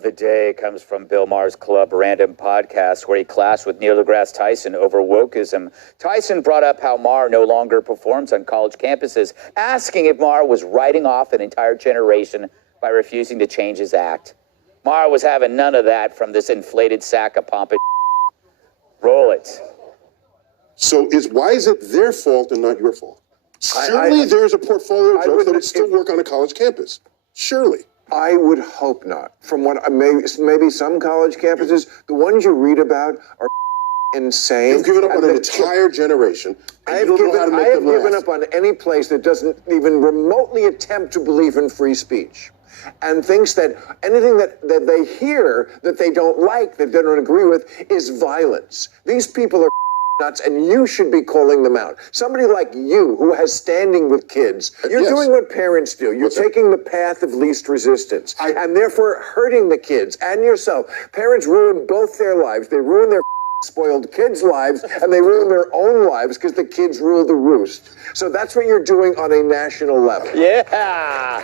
of the day comes from Bill Maher's Club Random podcast, where he clashed with Neil deGrasse Tyson over wokeism. Tyson brought up how Maher no longer performs on college campuses, asking if Maher was writing off an entire generation by refusing to change his act. Maher was having none of that from this inflated sack of pompous. Roll it. So why is it their fault and not your fault? Surely there's a portfolio of jokes that would still work on a college campus. Surely. I would hope not. From what maybe some college campuses, the ones you read about are insane. You've given up on an entire generation. I have given up on any place that doesn't even remotely attempt to believe in free speech and thinks that anything that they hear that they don't like, that they don't agree with, is violence. These people are nuts, and you should be calling them out. Somebody like you, who has standing with kids, you're doing what parents do. You're taking the path of least resistance, and therefore hurting the kids and yourself. Parents ruin both their lives. They ruin their spoiled kids' lives, and they ruin their own lives because the kids rule the roost. So that's what you're doing on a national level. Yeah.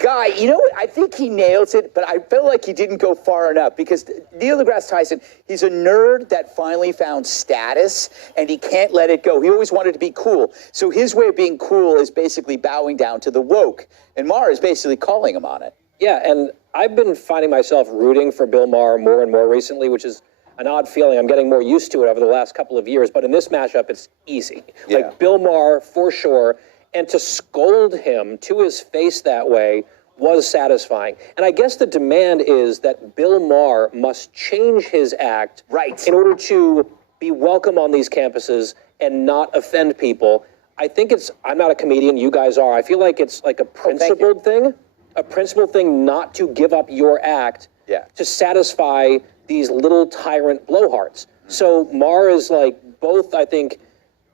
Guy, you know what? I think he nails it, but I felt like he didn't go far enough because Neil deGrasse Tyson, he's a nerd that finally found status, and he can't let it go. He always wanted to be cool. So his way of being cool is basically bowing down to the woke, and Maher is basically calling him on it. Yeah, and I've been finding myself rooting for Bill Maher more and more recently, which is an odd feeling. I'm getting more used to it over the last couple of years, but in this matchup, it's easy. Yeah. Like, Bill Maher, for sure, and to scold him to his face that way was satisfying. And I guess the demand is that Bill Maher must change his act in order to be welcome on these campuses and not offend people. I think I'm not a comedian, you guys are. I feel like it's like a principled thing. A principled thing not to give up your act to satisfy these little tyrant blowhards. So Maher is like both, I think,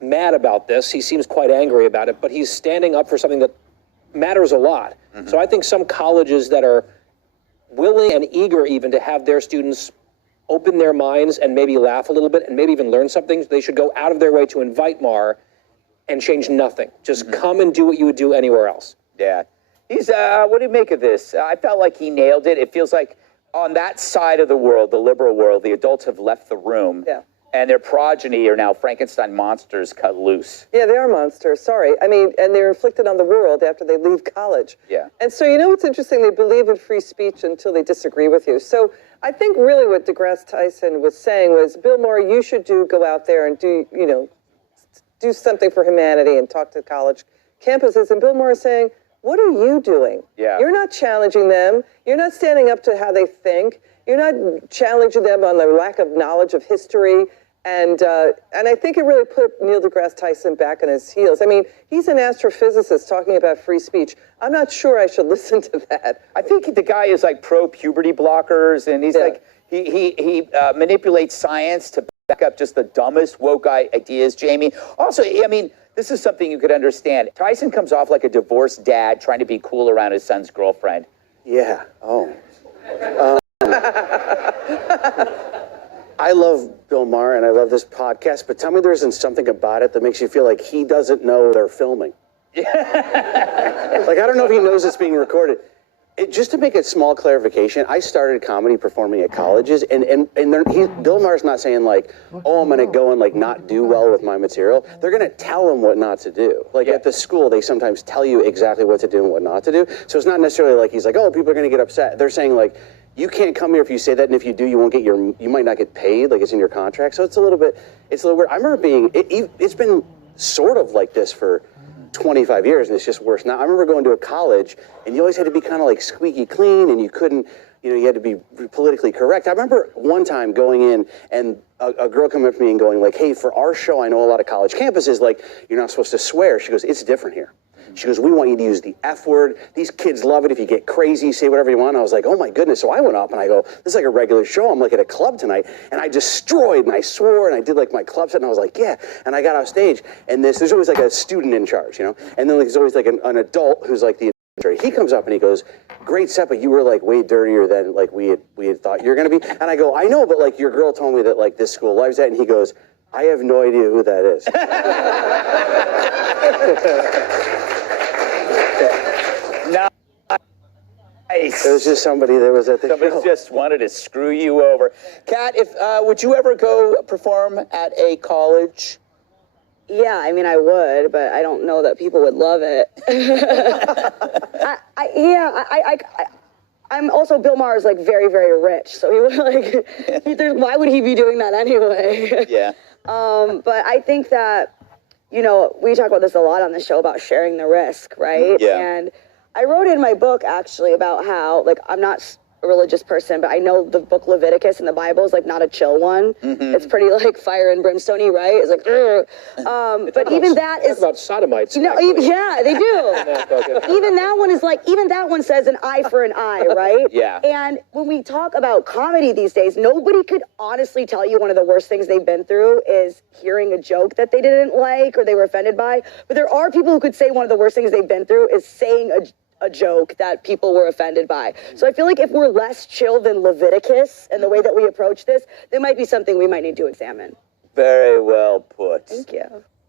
mad about this. He seems quite angry about it, but he's standing up for something that matters a lot. So I think some colleges that are willing and eager even to have their students open their minds and maybe laugh a little bit and maybe even learn something, they should go out of their way to invite Maher and change nothing. Just come and do what you would do anywhere else. Yeah. He's, what do you make of this? I felt like he nailed it. It feels like on that side of the world, the liberal world, the adults have left the room. Yeah. And their progeny are now Frankenstein monsters cut loose. Yeah, they are monsters, sorry. I mean, and they're inflicted on the world after they leave college. Yeah. And so, you know what's interesting? They believe in free speech until they disagree with you. So I think really what deGrasse Tyson was saying was, Bill Maher, you should go out there and do something for humanity and talk to college campuses. And Bill Maher is saying, what are you doing? Yeah. You're not challenging them. You're not standing up to how they think. You're not challenging them on their lack of knowledge of history. And I think it really put Neil deGrasse Tyson back on his heels. I mean, he's an astrophysicist talking about free speech. I'm not sure I should listen to that. I think the guy is like pro-puberty blockers, and he's like, he manipulates science to back up just the dumbest woke ideas, Jamie. Also, I mean, this is something you could understand. Tyson comes off like a divorced dad trying to be cool around his son's girlfriend. Yeah, I love Bill Maher and I love this podcast, but tell me there isn't something about it that makes you feel like he doesn't know they're filming. Like, I don't know if he knows it's being recorded. Just to make a small clarification, I started comedy performing at colleges, and Bill Maher's not saying like, oh, I'm gonna go and like not do well with my material. They're gonna tell him what not to do. Like at the school, they sometimes tell you exactly what to do and what not to do. So it's not necessarily like he's like, oh, people are gonna get upset. They're saying like, you can't come here if you say that, and if you do, you won't get you might not get paid, like it's in your contract. So it's a little weird. I remember it's been sort of like this for 25 years, and it's just worse now. I remember going to a college, and you always had to be kind of like squeaky clean, and you couldn't, you had to be politically correct. I remember one time going in, and a girl coming up to me and going like, hey, for our show, I know a lot of college campuses, like, you're not supposed to swear. She goes, it's different here. She goes, we want you to use the F word. These kids love it. If you get crazy, say whatever you want. I was like, oh my goodness. So I went up and I go, this is like a regular show. I'm like at a club tonight. And I destroyed and I swore and I did like my club set and I was like, yeah. And I got off stage and there's always like a student in charge, And then there's always like an adult who's like the he comes up and he goes, great set, but you were like way dirtier than like we had thought you were going to be. And I go, I know, but like your girl told me that like this school loves that. And he goes, I have no idea who that is. Nice. It was just somebody that was at the Somebody show. just wanted to screw you over. Kat, if would you ever go perform at a college? Yeah, I mean, I would, but I don't know that people would love it. I'm also, Bill Maher is like very, very rich, so he would like, why would he be doing that anyway? Yeah. But I think that, you know, we talk about this a lot on the show about sharing the risk, right? Yeah. And I wrote in my book actually about how, like, I'm not a religious person, but I know the book Leviticus in the Bible is like not a chill one. Mm-hmm. It's pretty like fire and brimstone-y, right? It's like, but even that is about sodomites. You know, yeah, they do. Even that one is like, even that one says an eye for an eye, right? Yeah. And when we talk about comedy these days, nobody could honestly tell you one of the worst things they've been through is hearing a joke that they didn't like or they were offended by. But there are people who could say one of the worst things they've been through is saying a joke that people were offended by. So I feel like if we're less chill than Leviticus and the way that we approach this, there might be something we might need to examine. Very well put. Thank you.